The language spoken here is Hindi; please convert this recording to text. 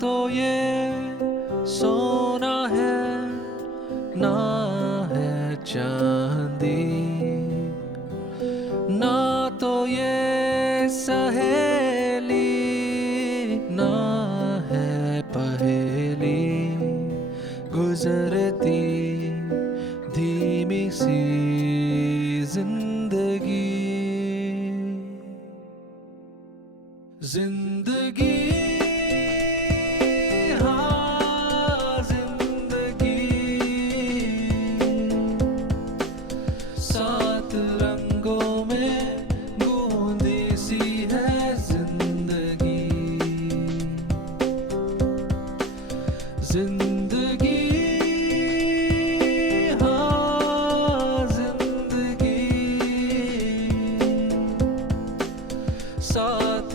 तो ये सोना है ना है चांदी, ना तो ये सहेली ना है पहेली, गुजरती धीमी सी जिंदगी। जिंदगी हाँ जिंदगी, सात रंगों में गूंदी सी है जिंदगी। जिंदगी हाँ जिंदगी, सात